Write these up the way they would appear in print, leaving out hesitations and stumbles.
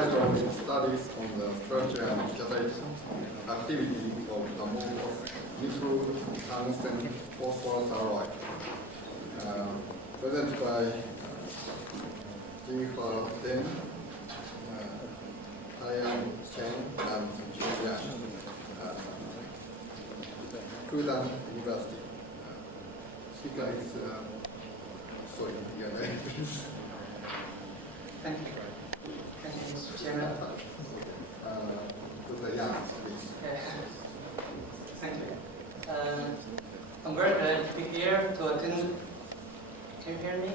title is Studies on the Structure and Catalytic Activity of amorphous nickel tungsten phosphorus alloy. Presented by Jun Yang, I am Chen, and Jun Yang, Fudan University. Speaker is, sorry, your name, please. Thank you. Thank you, Mr. Chairman. Dr. Yang, please. Thank you. I'm very glad to be here to attend. Can you hear me?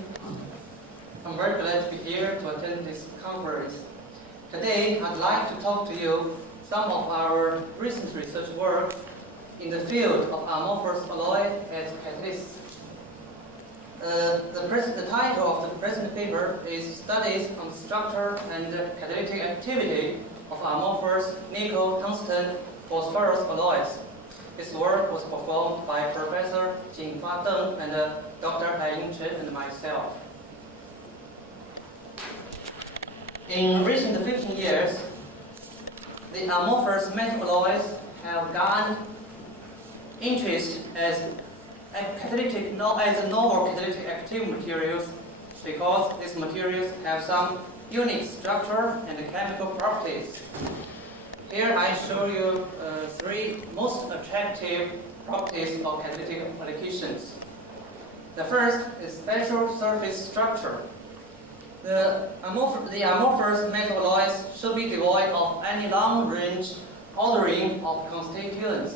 I'm very glad to be here to attend this conference. Today, I'd like to talk to you some of our recent research work in the field of amorphous alloy as catalysts. The title of the present paper is Studies on the Structure and Catalytic Activity of Amorphous Nickel Tungsten Phosphorus Alloys. This work was performed by Professor Jin Deng and Dr. Haiying Chen and myself. In recent 15 years, the amorphous metal alloys have gained interest as novel catalytic active materials because these materials have some unique structure and chemical properties. Here I show you three most attractive properties of catalytic applications. The first is special surface structure. The amorphous metal alloys should be devoid of any long-range ordering of constituents,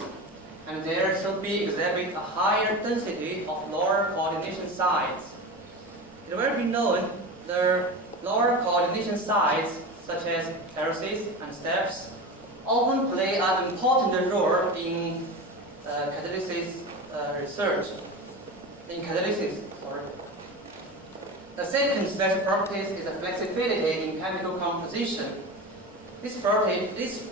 and there should be exhibit a higher density of lower coordination sites. It will be known the lower coordination sites, such as terraces and steps, often play an important role in catalysis research. The second special property is the flexibility in chemical composition. This property is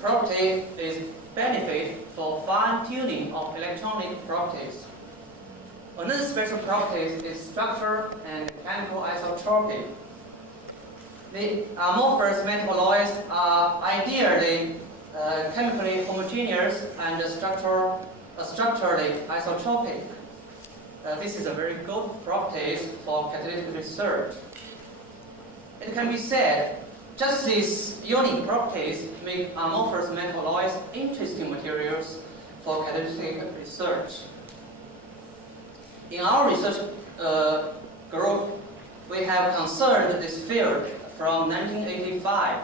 benefit for fine-tuning of electronic properties. Another special property is structure and chemical isotropy. The amorphous metal alloys are ideally chemically homogeneous and structurally isotropic. This is a very good property for catalytic research. It can be said just these unique properties make amorphous metal alloys interesting materials for catalytic research. In our research group, we have concerned this field from 1985.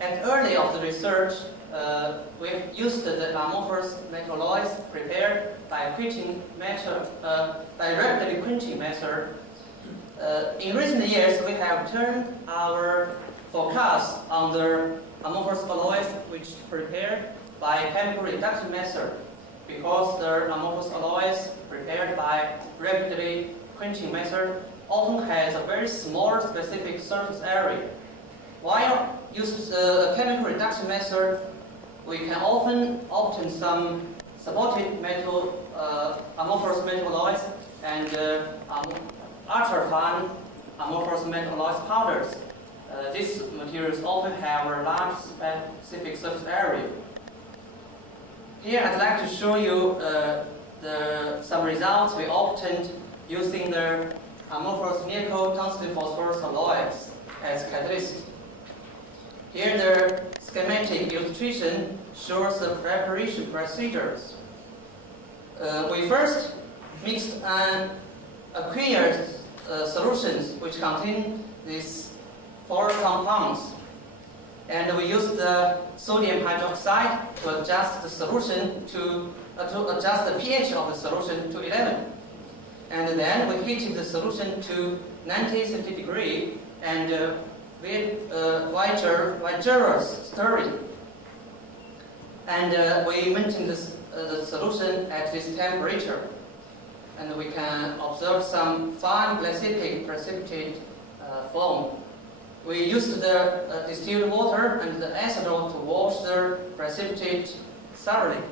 At early of the research, we used the amorphous metal alloys prepared by rapidly quenching method. In recent years, we have turned our focus on the amorphous alloys which prepared by chemical reduction method, because the amorphous alloys prepared by rapidly quenching method often has a very small specific surface area. While using the chemical reduction method, we can often obtain some supported metal amorphous metal alloys and ultra-fine amorphous metal alloys powders. These materials often have a large specific surface area. Here I'd like to show you some results we obtained using the amorphous nickel tungsten phosphorus alloys as catalysts. Here the schematic illustration shows the preparation procedures. We first mixed an aqueous solutions which contain these four compounds, and we used the sodium hydroxide to adjust the solution to adjust the pH of the solution to 11, and then we heated the solution to 90 centigrade and with vigorous stirring, and we maintain the solution at this temperature, and we can observe some fine glaciated precipitate form. We used the distilled water and the ethanol to wash the precipitate thoroughly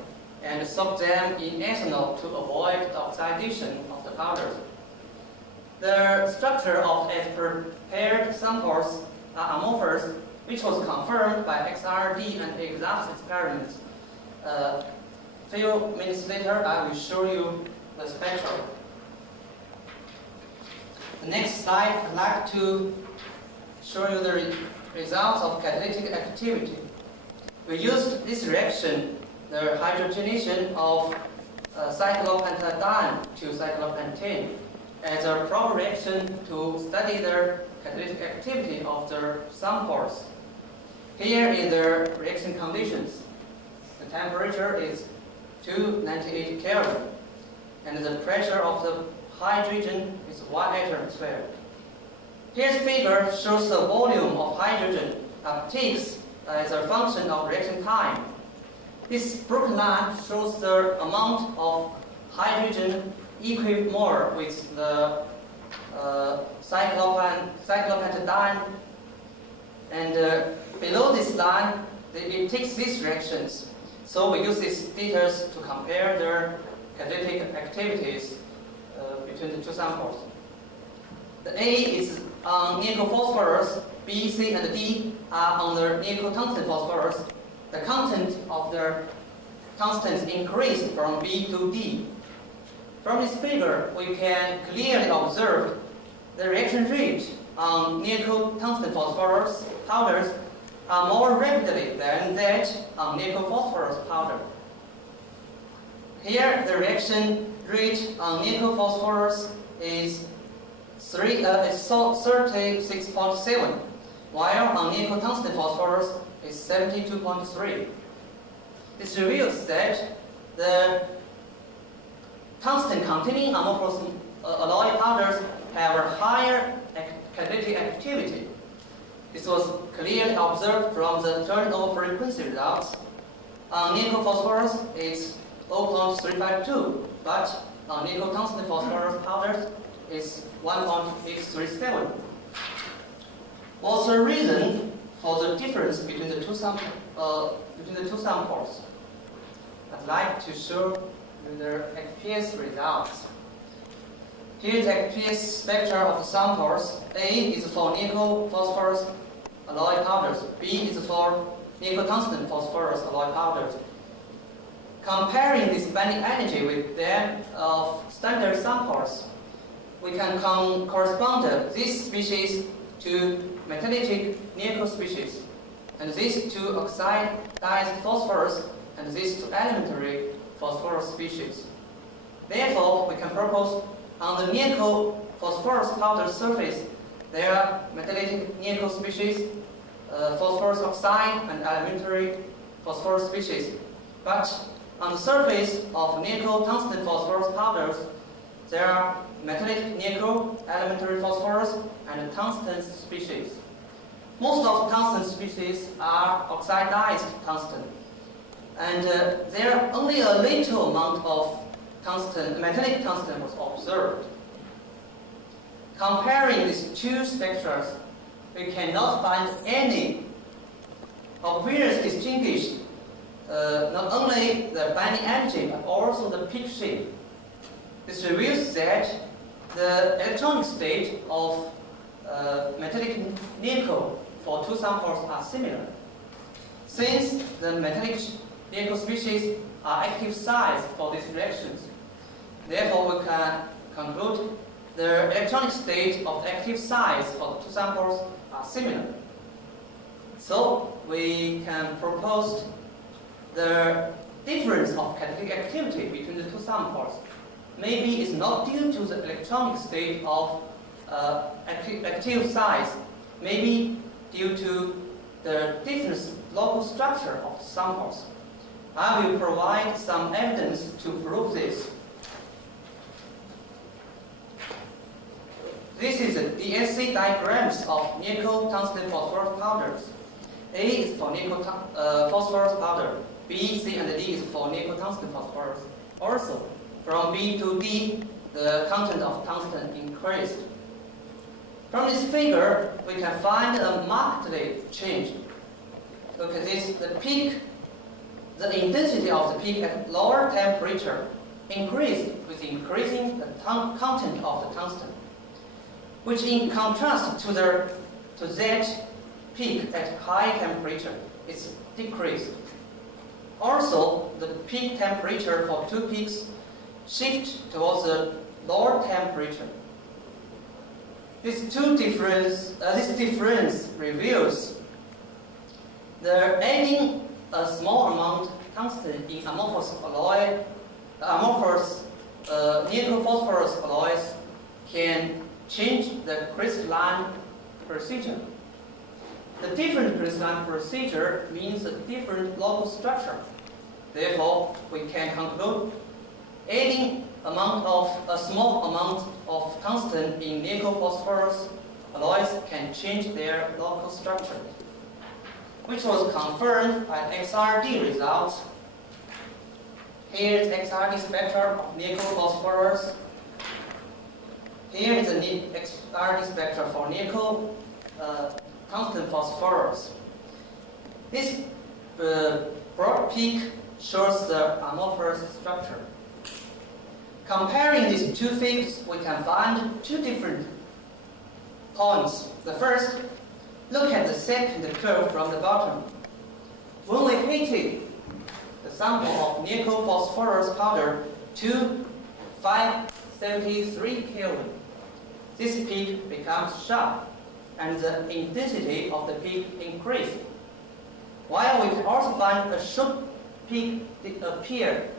and soak them in ethanol to avoid the oxidation of the powders. The structure of as prepared samples are amorphous which was confirmed by XRD and exact experiments. A few minutes later, I will show you the spectrum. The next slide, I'd like to show you the results of catalytic activity. We used this reaction, the hydrogenation of cyclopentadiene to cyclopentane, as a proper reaction to study the catalytic activity of the samples. Here is the reaction conditions. The temperature is 298 Kelvin, and the pressure of the hydrogen is 1 atmosphere. Here's figure shows the volume of hydrogen uptakes as a function of reaction time. This broken line shows the amount of hydrogen equimole with the cyclopentadiene, and below this line, it takes these reactions. So we use these data to compare their catalytic activities between the two samples. The A is on nickel phosphorus, B, C, and D are on the nickel tungsten phosphorus. The content of their constants increased from B to D. From this figure, we can clearly observe the reaction rate on nickel tungsten phosphorus powders are more rapidly than that on nickel phosphorus powder. Here, the reaction rate on nickel phosphorus is 36.7, while on nickel tungsten phosphorus is 72.3. This reveals that the tungsten containing amorphous alloy powders have a higher catalytic activity. This was clearly observed from the turnover frequency results. On nickel phosphorus is 0.352, but on nickel tungsten phosphorus powders is 1.837. What's the reason for the difference between the two samples? I'd like to show you the XPS results. Here's the XPS spectra of the samples. A is for nickel phosphorus alloy powders. B is for nickel tungsten phosphorus alloy powders. Comparing this binding energy with that of standard samples, we can correspond this species to metallic nickel species, and this to oxidized phosphorus, and this to elementary phosphorus species. Therefore, we can propose on the nickel phosphorus powder surface, there are metallic nickel species, phosphorus oxide, and elementary phosphorus species. But on the surface of nickel tungsten phosphorus powders, there are metallic nickel, elementary phosphorus, and tungsten species. Most of tungsten species are oxidized tungsten, and there are only a little amount of metallic tungsten was observed. Comparing these two spectra, we cannot find any obvious distinguish not only the binding energy but also the peak shape. This reveals that the electronic state of metallic nickel for two samples are similar. Since the metallic nickel species are active sites for these reactions, therefore we can conclude the electronic state of active sites for the two samples are similar. So we can propose the difference of catalytic activity between the two samples maybe is not due to the electronic state of active sites, maybe due to the different local structure of the samples. I will provide some evidence to prove this. This is the DSC diagrams of nickel tungsten phosphorus powders. A is for nickel phosphorus powder. B, C, and D is for nickel tungsten phosphorus. Also, from B to D, the content of tungsten increased. From this figure, we can find a markedly change. Look at this, the intensity of the peak at lower temperature increased with increasing the content of the tungsten, which in contrast to that peak at high temperature is decreased. Also, the peak temperature for two peaks shift towards the lower temperature. This difference reveals the adding a small amount tungsten in amorphous nickel phosphorus alloys can change the crystalline procedure. The different crystalline procedure means a different local structure. Therefore, we can conclude adding a small amount of tungsten in nickel phosphorus alloys can change their local structure, which was confirmed by XRD results. Here is XRD spectra of nickel phosphorus. Here is the XRD spectra for nickel tungsten phosphorus. This broad peak shows the amorphous structure. Comparing these two figures, we can find two different points. The first, look at the second curve from the bottom. When we heated the sample of nickel phosphorus powder to 573 Kelvin, this peak becomes sharp and the intensity of the peak increased. While we can also find a short peak appear.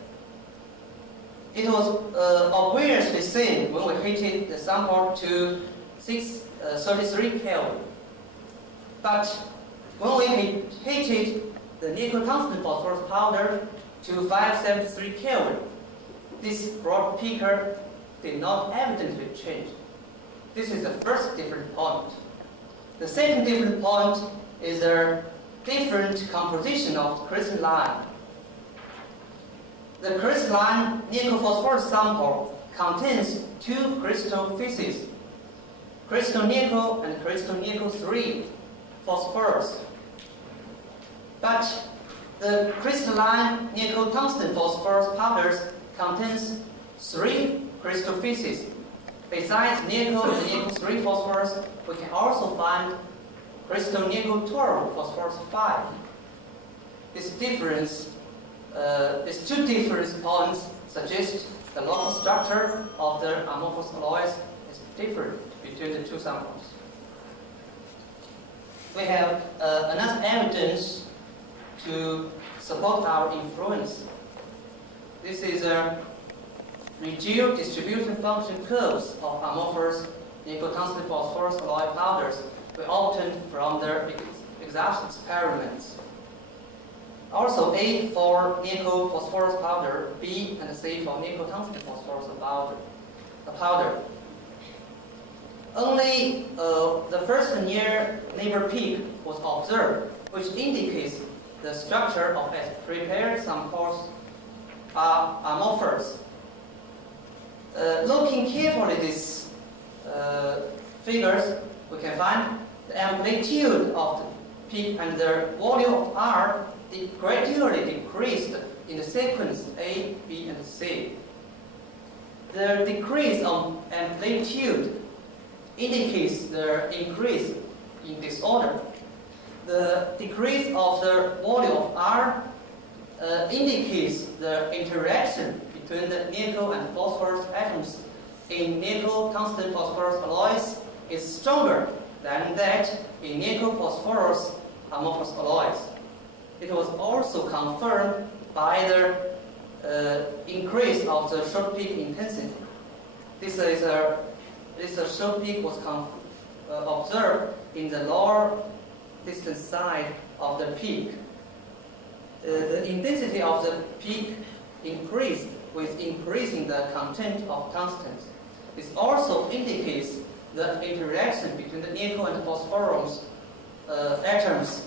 It was obviously seen when we heated the sample to 633 Kelvin. But when we heated the nickel tungsten phosphorus powder to 573 Kelvin, this broad peak did not evidently change. This is the first different point. The second different point is the different composition of the crystalline. The crystalline nickel phosphorus sample contains two crystal pieces, crystal nickel and crystal nickel 3 phosphorus. But the crystalline nickel tungsten phosphorus powders contains 3 crystal pieces. Besides nickel and nickel 3 phosphorus, we can also find crystal nickel 12 phosphorus 5. These two different points suggest the local structure of the amorphous alloys is different between the two samples. We have enough evidence to support our inference. This is a reduced distribution function curves of amorphous nickel tungsten phosphorus alloy powders we obtained from their exact experiments. Also, A for nickel phosphorus powder, B and C for nickel tungsten phosphorus powder. Only the first near neighbor peak was observed, which indicates the structure of as prepared samples are amorphous. Looking carefully at these figures, we can find the amplitude of the peak and the volume of R gradually decreased in the sequence A, B, and C. The decrease of amplitude indicates the increase in disorder. The decrease of the volume of R indicates the interaction between the nickel and phosphorus atoms in nickel tungsten phosphorus alloys is stronger than that in nickel phosphorus amorphous alloys. It was also confirmed by the increase of the short peak intensity. This short peak was observed in the lower distant side of the peak. The intensity of the peak increased with increasing the content of tungsten. This also indicates the interaction between the nickel and phosphorus atoms